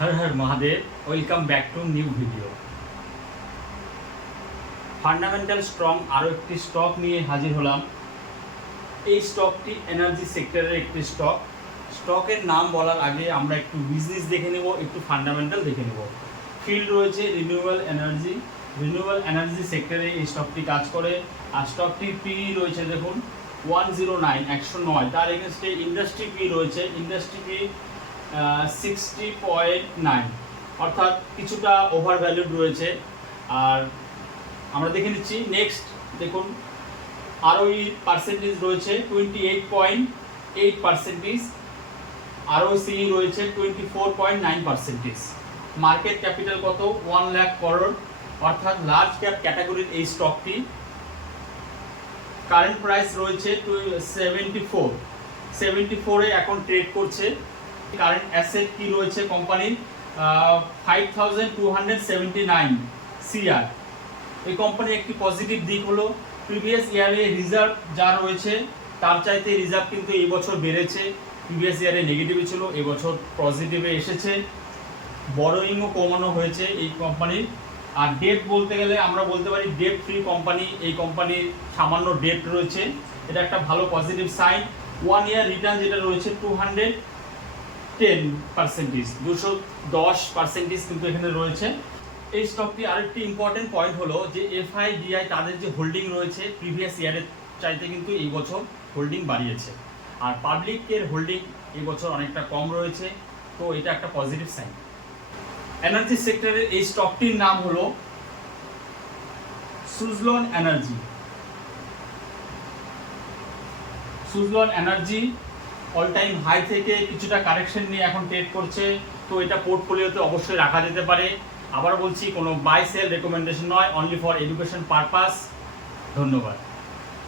Har Har Mahadev welcome back to new video fundamental strong আরও একটি stock নিয়ে হাজির হলাম। এই স্টকটি এনার্জি সেক্টরের একটি স্টক স্টকের নাম বলার আগে আমরা একটু বিজনেস দেখে নেব, একটু ফান্ডামেন্টাল দেখে নেব। ফিল্ড রয়েছে রিনিউয়েবল এনার্জি রিনিউয়েবল এনার্জি সেক্টরে এই স্টকটি কাজ করে। আর স্টকটির পি রয়েছে দেখুন ওয়ান জিরো নাইন একশো নয়। তার এগেনস্টে ইন্ডাস্ট্রি পি রয়েছে। Industry P sixty point nine অর্থাৎ কিছুটা ওভার ভ্যালুড রয়েছে। আর আমরা দেখে নিচ্ছি নেক্সট দেখুন আরওই পার্সেন্টেজ রয়েছে twenty eight point eight percentage ROC রয়েছে twenty four point nine percentage market capital কত? ওয়ান লাখ করোড় অর্থাৎ লার্জ ক্যাপ ক্যাটাগরির এই স্টকটি কারেন্ট প্রাইস রয়েছে সেভেন্টি ফোর সেভেন্টি ফোরে এখন ট্রেড করছে। কারেন্ট অ্যাসেট কি রয়েছে কোম্পানির five thousand two hundred seventy nine CR এই কোম্পানির একটি পজিটিভ দিক হলো প্রিভিয়াস ইয়ারে রিজার্ভ যা রয়েছে, তার চাইতে রিজার্ভ কিন্তু এই বছর বেড়েছে। প্রিভিয়াস ইয়ারে নেগেটিভে ছিল এবছর পজিটিভে এসেছে। বড়োইংও কমানো হয়েছে এই কোম্পানির আর ডেট বলতে গেলে আমরা বলতে পারি ডেট ফ্রি কোম্পানি এই কোম্পানির সামান্য ডেট রয়েছে। এটা একটা ভালো positive sign one year return যেটা রয়েছে টু হান্ড্রেড টেন পার্সেন্টেজ দুশো দশ পার্সেন্টেজ কিন্তু এখানে রয়েছে। এই স্টকটি আরেকটি ইম্পর্টেন্ট পয়েন্ট হলো যে এফআইডিআই তাদের যে হোল্ডিং রয়েছে প্রিভিয়াস ইয়ারের চাইতে কিন্তু এই বছর হোল্ডিং বাড়িয়েছে। আর পাবলিকের হোল্ডিং এই বছর অনেকটা কম রয়েছে, তো এটা একটা পজিটিভ সাইন এনার্জি সেক্টরের এই স্টকটির নাম হলো Suzlon energy Suzlon energy all time high থেকে কিছুটা কারেকশন নিয়ে এখন ট্রেড করছে। তো এটা পোর্টফোলিওতে অবশ্যই রাখা যেতে পারে। আবার বলছি, কোনো বাই সেল রেকমেন্ডেশন নয় অনলি ফর এডুকেশন পারপাস ধন্যবাদ।